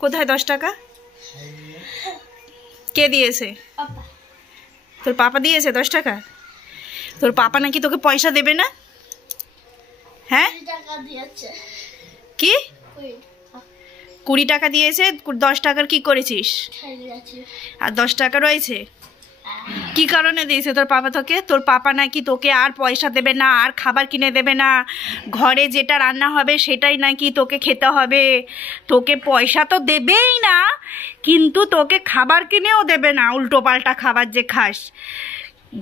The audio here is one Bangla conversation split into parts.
কোথায় 10 টাকা? কে দিয়েছে? তোর পাপা দিয়েছে 10 টাকা? তোর পাপা নাকি তোকে পয়সা দেবে না? হ্যাঁ, কি 20 টাকা দিয়েছে? 10 টাকার কি করেছিস? আর 10 টাকা রয়েছে? কি কারণে দিয়েছে তোর পাপা তোকে? তোর পাপা নাকি তোকে আর পয়সা দেবে না, আর খাবার কিনে দেবে না, ঘরে যেটা রান্না হবে সেটাই নাকি তোকে খেতে হবে। তোকে পয়সা তো দেবেই না, কিন্তু তোকে খাবার কিনেও দেবে না। উল্টো পাল্টা খাবার যে খাস,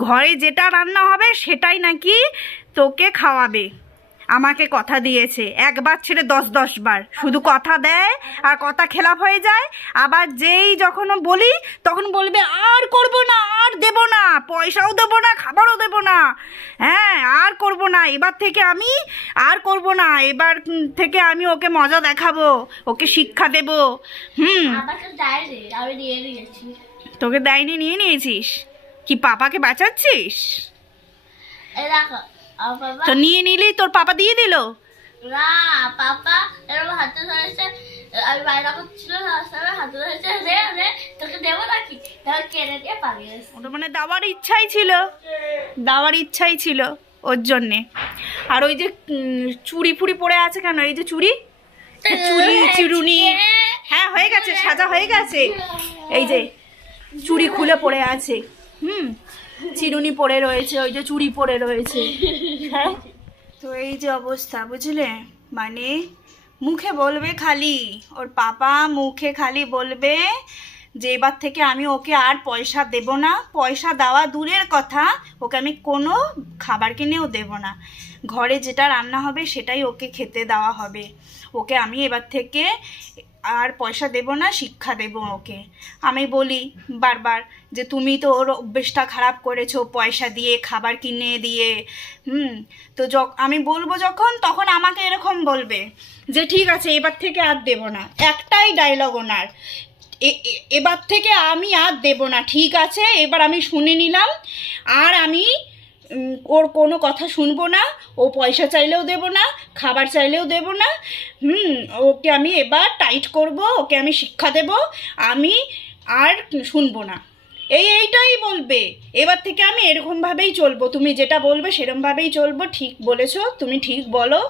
ঘরে যেটা রান্না হবে সেটাই নাকি তোকে খাওয়াবে। আমাকে কথা দিয়েছে, একবার ছেড়ে 10 বার শুধু কথা দেয় আর কথা খেলাপ হয়ে যায়। আবার যেই যখন বলি তখন বলবে আর করব না, আর দেব না, পয়সাও দেব না, খাবারও দেব না। হ্যাঁ, আর করব না, এবার থেকে আমি আর করব না, এবার থেকে আমি ওকে মজা দেখাবো, ওকে শিক্ষা দেব। তোকে দেয়নি, নিয়ে নিয়েছিস? কি পাপাকে বাঁচাচ্ছিস? তো নিয়ে নিলি, তোর পাপা দিয়ে দিল না? পাপা এরকম হাতে ধরেছে, আমি বাইরে করছিল হাতে ধরেছে, তোকে দেবো নাকি, কেড়ে দিয়ে পালিয়েছে। ওটা মানে দেওয়ার ইচ্ছাই ছিল ওর জন্যে। আর ওই যে চুড়ি ফুড়ি পড়ে আছে কেন? এই যে চুড়ি চিরুনি, হ্যাঁ হয়ে গেছে, সাজা হয়ে গেছে। এই যে চুড়ি খুলে পড়ে আছে, চিরুনি পড়ে রয়েছে, ওই যে চুড়ি পড়ে রয়েছে। হ্যাঁ, তো এই যে অবস্থা, বুঝলে? মানে মুখে বলবে খালি, ওর পাপা মুখে খালি বলবে যে এবার থেকে আমি ওকে আর পয়সা দেব না। পয়সা দেওয়া দূরের কথা, ওকে আমি কোনো খাবার কিনেও দেব না। ঘরে যেটা রান্না হবে সেটাই ওকে খেতে দেওয়া হবে। ওকে আমি এবার থেকে আর পয়সা দেব না, শিক্ষা দেব ওকে। আমি বলি বারবার যে তুমি তো ওর অভ্যেসটা খারাপ করেছো, পয়সা দিয়ে খাবার কিনে দিয়ে। তো আমি বলবো যখন, তখন আমাকে এরকম বলবে যে ঠিক আছে এবার থেকে আর দেব না। একটাই ডায়লগ ওনার, এবার থেকে আমি আর দেব না, ঠিক আছে এবার আমি শুনে নিলাম, আর আমি ওর কোনো কথা শুনবো না। ও পয়সা চাইলেও দেব না, খাবার চাইলেও দেব না। ওকে আমি এবার টাইট করব, ওকে আমি শিক্ষা দেব, আমি আর শুনবো না। এইটাই বলবে। এবার থেকে আমি এরকমভাবেই চলবো, তুমি যেটা বলবে সেরকমভাবেই চলবো। ঠিক বলেছো, তুমি ঠিক বলো।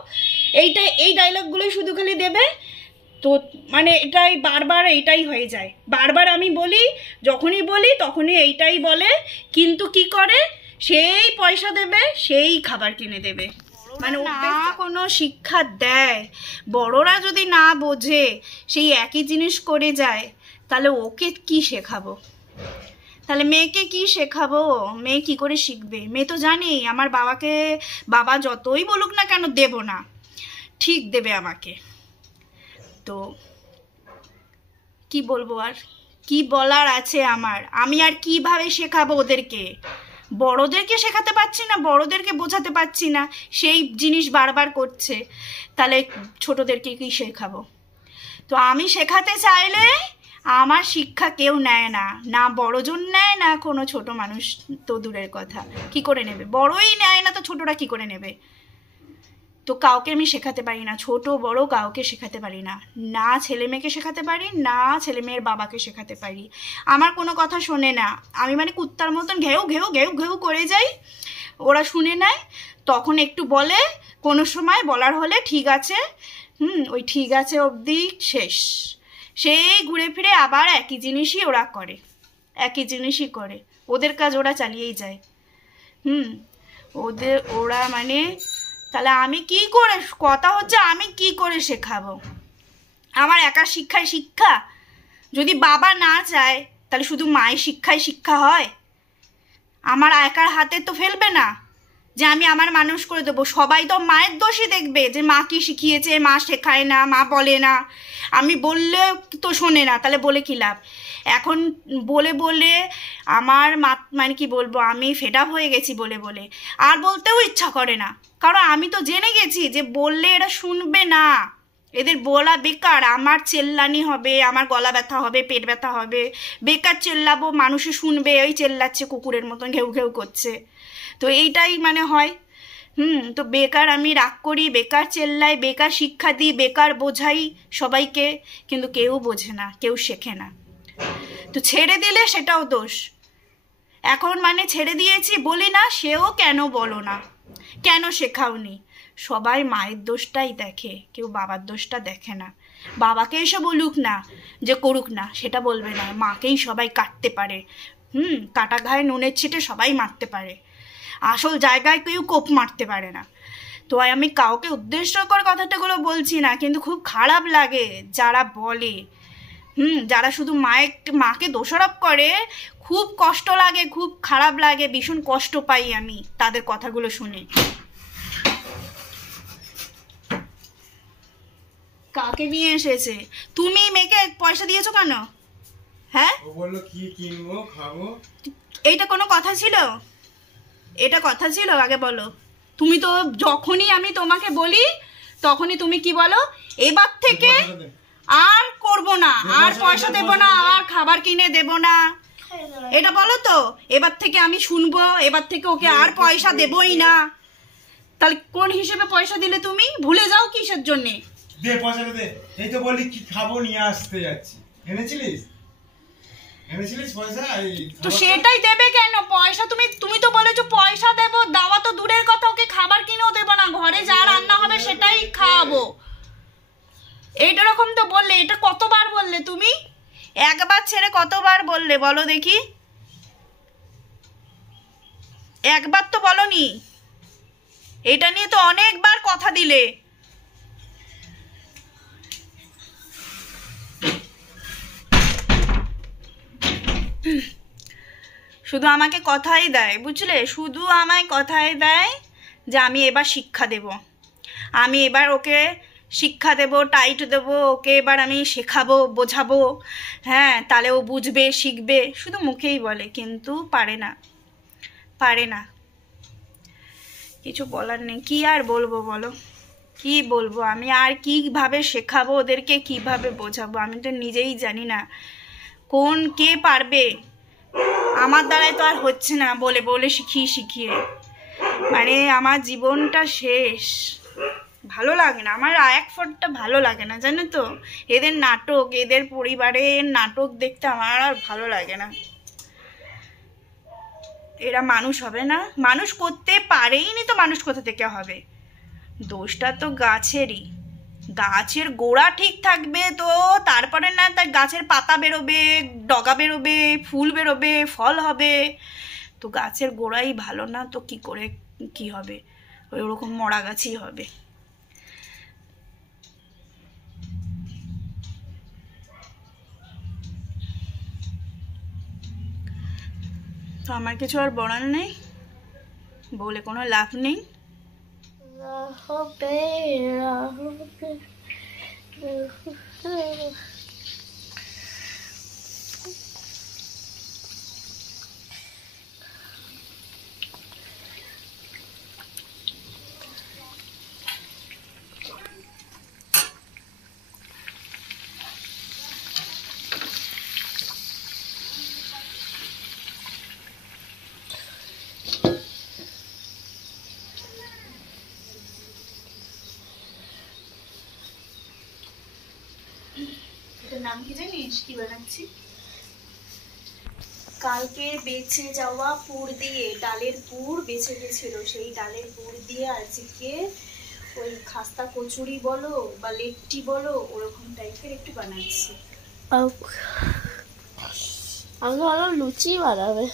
এই ডায়লগগুলোই শুধু খালি দেবে। তো মানে এটাই বারবার এইটাই হয়ে যায়। বারবার আমি বলি, যখনই বলি তখনই এইটাই বলে, কিন্তু কি করে? সেই পয়সা দেবে, সেই খাবার কিনে দেবে। মানে না কোনো শিক্ষা দেয়, বড়রা যদি না বোঝে, সেই একই জিনিস করে যায়, তাহলে ওকে কি শেখাবো? তাহলে মেয়েকে কি শেখাবো? মেয়ে কি করে শিখবে? মেয়ে তো জানি আমার বাবা যতই বলুক না কেন দেব না, ঠিক দেবে আমাকে। তো কি বলবো, আর কি বলার আছে আমার? আমি আর কিভাবে শেখাবো ওদেরকে? বড়দেরকে শেখাতে পারছি না, বড়দেরকে বোঝাতে পারছি না, সেই জিনিস বারবার করছে, তাহলে ছোটদেরকে কি শেখাবো? তো আমি শেখাতে চাইলে আমার শিক্ষা কেউ নেয় না, না বড়জন নেয়, না কোনো ছোট মানুষ তো দূরের কথা। কি করে নেবে? বড়ই নেয় না, তো ছোটরা কি করে নেবে? তো কাউকে আমি শেখাতে পারি না, ছোট বড় কাউকে শেখাতে পারি না, না ছেলে মেয়েকে শেখাতে পারি, না ছেলে মেয়ের বাবাকে শেখাতে পারি। আমার কোনো কথা শোনে না, আমি মানে কুত্তার মতন ঘেউ ঘেউ ঘেউ ঘেউ করে যাই, ওরা শুনে নেয়। তখন একটু বলে, কোনো সময় বলার হলে ঠিক আছে, ওই ঠিক আছে অবধি শেষ। সেই ঘুরে ফিরে আবার একই জিনিসই ওরা করে, একই জিনিসই করে, ওদের কাজ ওরা চালিয়েই যায়। ওরা মানে, তাহলে আমি কি করে, কথা হচ্ছে আমি কি করে শেখাবো? আমার একার শিক্ষায় শিক্ষা? যদি বাবা না চায় তাহলে শুধু মায়ের শিক্ষায় শিক্ষা হয়? আমার একার হাতে তো ফেলবে না যে আমি আমার মানুষ করে দেবো। সবাই তো মায়ের দোষই দেখবে, যে মা কি শিখিয়েছে, মা শেখায় না, মা বলে না। আমি বললে তো শোনে না, তাহলে বলে কি লাভ? এখন বলে বলে আমার মানে কি বলবো, আমি ফেড আপ হয়ে গেছি বলে বলে, আর বলতেও ইচ্ছা করে না। কারণ আমি তো জেনে গেছি যে বললে এরা শুনবে না, এদের বলা বেকার। আমার চেল্লানি হবে, আমার গলা ব্যথা হবে, পেট ব্যথা হবে, বেকার চেল্লাবো, মানুষে শুনবে, ওই চেল্লাচ্ছে কুকুরের মতন ঘেউ ঘেউ করছে। তো এইটাই মানে হয়। তো বেকার আমি রাগ করি, বেকার চেল্লাই, বেকার শিক্ষা দিই, বেকার বোঝাই সবাইকে, কিন্তু কেউ বোঝে না, কেউ শেখে না। তো ছেড়ে দিলে সেটাও দোষ। এখন মানে ছেড়ে দিয়েছি বলি না, সেও কেন বলো না, কেন শেখাওনি। সবাই মায়ের দোষটাই দেখে, কেউ বাবার দোষটা দেখে না। বাবাকে এসে বলুক না যে করুক না, সেটা বলবে না। মাকেই সবাই কাটতে পারে, কাটা ঘায়ে নুনের ছিটে সবাই মারতে পারে, আসল জায়গায় কেউ কোপ মারতে পারে না। তো আমি কাউকে উদ্দেশ্য করে কথাটাগুলো বলছি না, কিন্তু খুব খারাপ লাগে যারা বলে, যারা শুধু মাকে দোষারোপ করে, খুব কষ্ট লাগে, খুব খারাপ লাগে, ভীষণ কষ্ট পাই আমি তাদের কথাগুলো শুনে। কাকে নিয়ে এসেছে? তুমি মেয়েকে পয়সা দিয়েছো কেন? হ্যাঁ, ও বললো কি কিনবো খাবো। এইটা কোনো কথা ছিল? এটা কথা ছিল? আগে বলো। তুমি তো যখনই আমি তোমাকে বলি তখনই তুমি কি বলো, এবার থেকে আর করব না, আর পয়সা দেব না, আর খাবার কিনে দেব না, এটা বলো তো। এবার থেকে আমি শুনবো, এবার থেকে ওকে আর পয়সা দেবই না। তাহলে কোন হিসেবে পয়সা দিলে তুমি? ভুলে যাও কিসের জন্যে? দে পয়সাটা দে। এই তো বলি কি খাবো নিয়ে আসতে যাচ্ছি। এনেছিলিস পয়সা? তো সেটাই দেবে কেন পয়সা? তুমি তো বলেছো পয়সা দেবো, দাওয়া তো দূরের কথা, ওকে খাবার কিনেও দেবো না, ঘরে যা রান্না হবে সেটাই খাওয়াবো। এইটা রকম তো বললে, এটা কতবার বললে তুমি? একবার ছেড়ে কতবার বললে বলো দেখি? একবার তো বলনি। এটা নিয়ে তো অনেকবার কথা দিলে। শুধু আমাকে কথাই দেয়, বুঝলে? শুধু আমায় কথাই দেয় যে আমি এবার শিক্ষা দেব, আমি এবার ওকে শিক্ষা দেব, টাইট দেব, ওকে এবার আমি শেখাবো, বোঝাবো, হ্যাঁ, তাহলে ও বুঝবে, শিখবে। শুধু মুখেই বলে, কিন্তু পারে না, পারে না। কিছু বলার নেই, কি আর বলবো বলো? কি বলবো আমি? আর কিভাবে শেখাবো ওদেরকে, কিভাবে বোঝাবো? আমি তো নিজেই জানি না কোন কে পারবে। আমার দ্বারাই তো আর হচ্ছে না, বলে বলে শিখিয়ে মানে আমার জীবনটা শেষ। ভালো লাগে না আমার, এক ফোঁটা ভালো লাগে না, জানো তো? এদের নাটক, এদের পরিবারের নাটক দেখতে আমার আর ভালো লাগে না। এরা মানুষ হবে না, মানুষ করতে পারেই নি, তো মানুষ কোথা থেকে হবে? দোষটা তো গাছেরই। গাছের গোড়া ঠিক থাকবে তো তারপরে না তার গাছের পাতা বেরোবে, ডগা বেরোবে, ফুল বেরোবে, ফল হবে। তো গাছের গোড়াই ভালো না, তো কি করে কি হবে? ওরকম মরা গাছই হবে। তো আমার কিছু আর বলার নেই, বলে কোনো লাভ নেই। এটার নাম কি জানিস? কি বানাচ্ছি? কালকে বেঁচে যাওয়া পুর দিয়ে, ডালের পুর বেঁচে গেছিল, সেই ডালের পুর দিয়ে আজকে ওই খাস্তা কচুরি বলো বা লেট্টি বলো, ওরকম টাইপের একটু বানাচ্ছি। আমি ভালো লুচি বানাবে।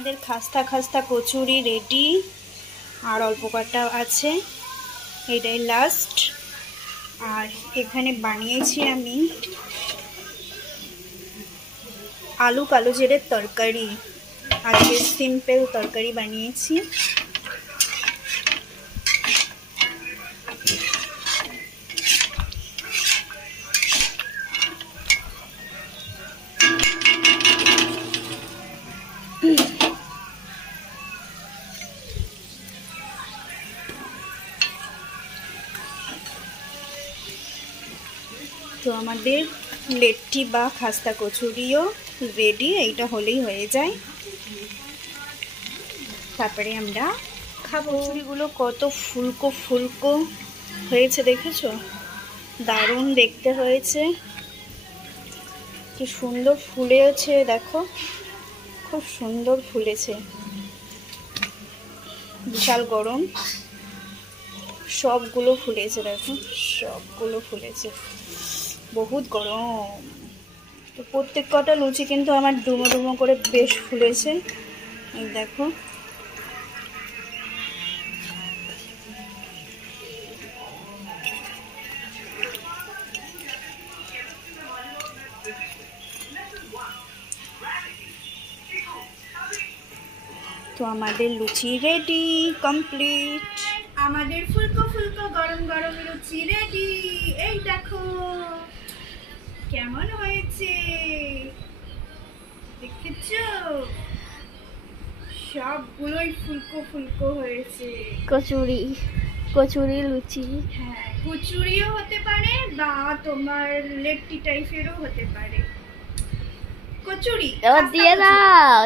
আমাদের খাস্তা খাস্তা কচুরি রেডি, আর অল্প কটা আছে, এটাই লাস্ট। আর এখানে বানিয়েছি আমি আলু কালো জিরের তরকারি, আজকে সিম্পল তরকারি বানিয়েছি। তো আমাদের লেট্টি বা খাস্তা কচুরিও রেডি, এইটা হলেই হয়ে যায়, তারপরে আমরা খাবো। কচুরিগুলো কত ফুলকো ফুলকো হয়েছে দেখেছো, দারুণ দেখতে হয়েছে, কি সুন্দর ফুলেছে দেখো, খুব সুন্দর ফুলেছে, বিশাল গরম, সবগুলো ফুলেছে দেখো, সবগুলো ফুলেছে, বহুত গরম। তো প্রত্যেক কটা লুচি কিন্তু আমার ডুমো ডুমো করে বেশ ফুলেছে, এই দেখো। তো আমাদের লুচি রেডি কমপ্লিট, আমাদের ফুলকো ফুলকো গরম গরম লুচি রেডি, এই দেখো কেমন হয়েছে দেখেছো, সবগুলোই ফুলকো ফুলকো হয়েছে। কচুরি কচুরি লুচি, হ্যাঁ কচুরিও হতে পারে বা তোমার লেট্টি টাইপেরও হতে পারে। কচুরি এবার দিয়ে দাও,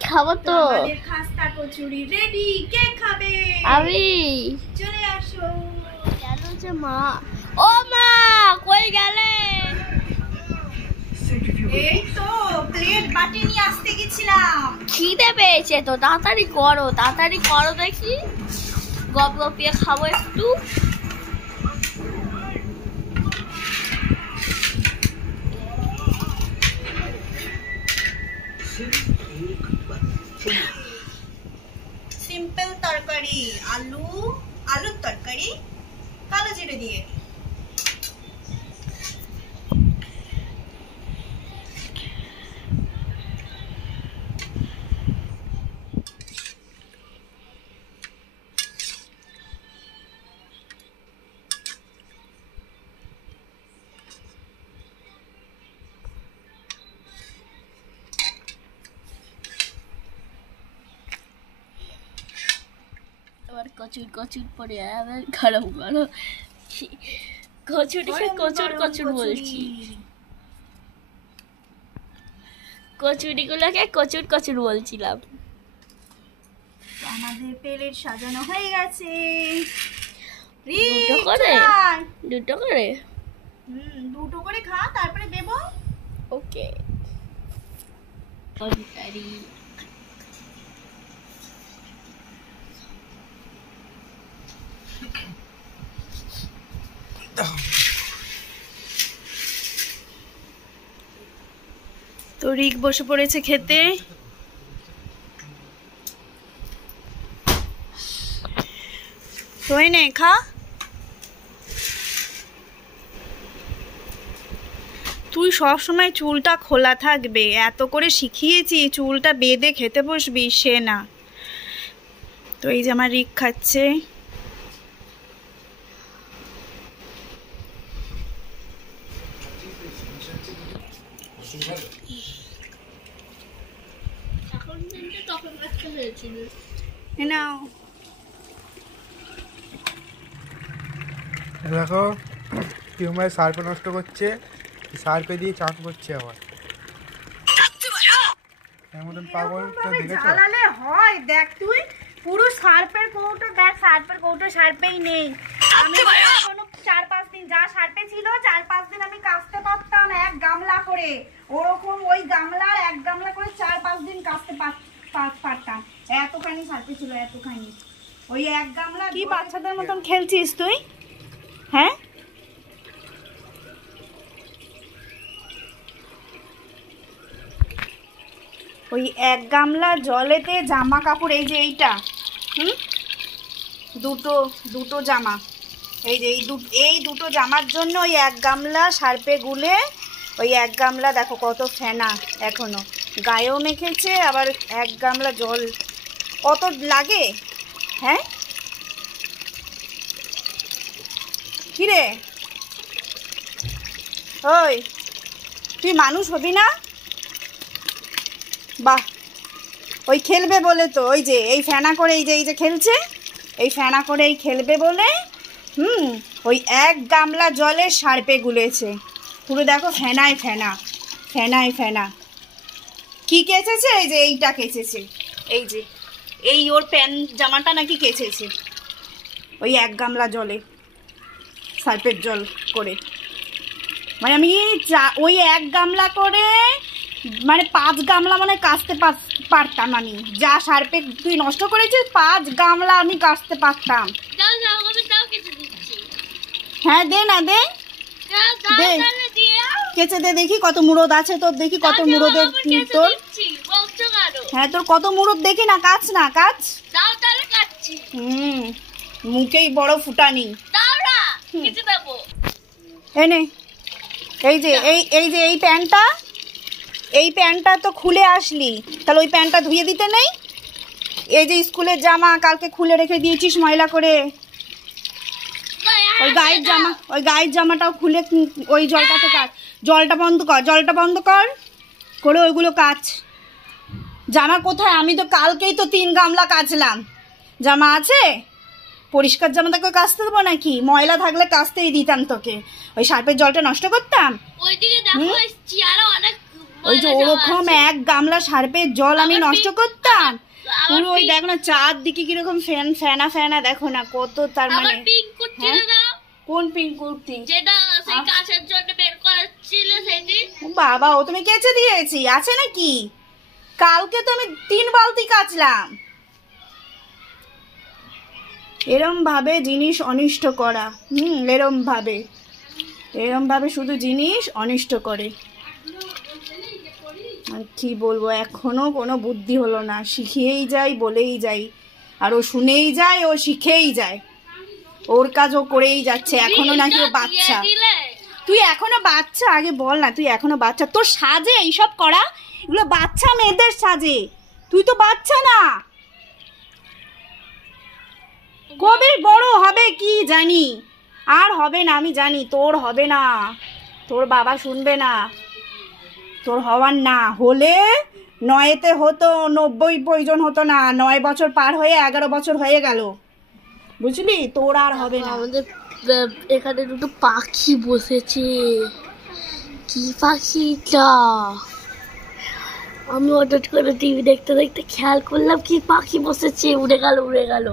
খাবো তো। আমাদের খাস্তা কচুরি রেডি, কে খাবে? আমি। চলে আসো। কেন যে মা, ও মা কই গেলে? এই তো প্লেট বাটি নিয়ে আসতে গেছিলাম। খিদে পেয়েছে তো, তাড়াতাড়ি করো দেখি, গপ গপিয়ে খাবো একটু। সিম্পল তরকারি, আলুর তরকারি কালো জিরে দিয়ে। এবার কচুর পরে আবার গরম গরম কচুরিকে কচুর বলছি, কচুরিগুলোকে কচুর বলছিলাম। আমাদের প্লেট সাজানো হয়ে গেছে, দুটো করে দুটো করে খা, তারপরে দেবো। ওকে। তো রিক বসে পড়েছে খেতে, তুই নে খা। তুই সব সময় চুলটা খোলা থাকবে, এত করে শিখিয়েছি চুলটা বেঁধে খেতে বসবি, সে না। তো এই যে আমার রিক খাচ্ছে, নাও। দেখো টিউমার সার্পে নষ্ট করছে, সার্পে দিয়ে চান করছে আবার, এর মতন পাগল তো দেখেছো? জ্বালালে হয়, দেখ তুই পুরো সার্পের কৌটো, দেখ সার্পের কৌটো সার্পেই নেই। আমি কোনো 4-5 দিন যা সার্পে ছিল 4-5 দিন আমি কাচতে পারতাম এক গামলা করে, ওরকম ওই গামলার 1 গামলা করে 4-5 দিন কাচতে পারতাম, এতখানি সার্পে ছিল, এতখানি। ওই 1 গামলা। কি বাচ্চাদের মতন খেলছিস তুই? হ্যাঁ ওই 1 গামলা জলেতে জামা কাপড়, এই যে এইটা দুটো জামা, এই যে এই দুটো জামার জন্য ওই 1 গামলা সার্পে গুলে, ওই 1 গামলা দেখো কত ফেনা, এখনো গায়েও মেখেছে, আবার 1 গামলা জল কত লাগে। হ্যাঁ কিরে ওই তুই মানুষ হবি না? বাহ, ওই খেলবে বলে তো ওই যে এই ফেনা করে এই যে খেলছে, এই ফেনা করে এই খেলবে বলে ওই 1 গামলা জলে সার্পে গুলেছে। পুরো দেখো ফেনায় ফেনা। কি কেচেছে? এই যে এইটা কেচেছে, এই যে এই ওর প্যান্ট জামাটা নাকি কেচেছে ওই 1 গামলা জলে, সার্পের জল করে। মানে আমি ওই 1 গামলা করে মানে 5 গামলা মানে কাচতে পারতাম আমি। যা সার্পে তুই নষ্ট করেছিস 5 গামলা আমি কাচতে পারতাম। হ্যাঁ দে না, দে কেচে দে, দেখি কত মুরদ আছে তোর, দেখি কত মুরদের তোর। হ্যাঁ তোর কত মুরদ দেখি না, কাচ না কাচ। মুখেই বড় ফুটানি। এনে এই যে এই প্যান্টটা তো খুলে আসলি, তাহলে ওই প্যান্টটা ধুয়ে দিতে নেই? এই যে স্কুলের জামা কালকে খুলে রেখে দিয়েছিস ময়লা করে, ওই গায়ের জামাটাও খুলে ওই জলটাতে কাচ, জলটা বন্ধ কর করে ওইগুলো কাচ। জামা কোথায়? আমি তো কালকেই তো 3 গামলা কাচলাম। জামা আছে? পরিষ্কার জামাটাকে কাচতে দেবো নাকি? ময়লা থাকলে কাচতেই দিতাম তোকে, ওই সার্পের জলটা নষ্ট করতাম? ওই যে ওরকম 1 গামলা সার্পের জল আমি নষ্ট করতাম? পুরো ওই দেখো না চারদিকে কিরকম ফেনা দেখো না কত, তার মানে কোন পিঙ্ক কুর্তি? বাবা ও তুমি কেচে দিয়েছি, আছে নাকি? কালকে তো আমি 3 বালতি কাচলাম। এরম ভাবে জিনিস অনিষ্ট করা, এরম ভাবে শুধু জিনিস অনিষ্ট করে। কি বলবো, এখনো কোনো বুদ্ধি হলো না। শিখিয়েই যাই, বলেই যাই, আর ও শুনেই যায়, ও শিখেই যায়, ওর কাজ ও করেই যাচ্ছে। এখনো নাকি ও বাচ্চা। তুই এখনো বাচ্চা, আগে বল না, তুই এখনো বাচ্চা। তোর সাজে এইসব করা, এগুলো বাচ্চা মেয়েদের সাজে, তুই তো বাচ্চা না। কবে বড় হবে কি জানি, আর হবে না আমি জানি, তোর হবে না, তোর বাবা শুনবে না। তোর হওয়ার না হলে 9-তে হতো, 90 প্রয়োজন হতো না। 9 বছর পার হয়ে 11 বছর হয়ে গেল, বুঝলি? তোর আর হবে না। আমাদের এখানে দুটো পাখি বসেছে। কি পাখিটা? আমি হঠাৎ করে টিভি দেখতে খেয়াল করলাম কি পাখি বসেছে, উড়ে গেল।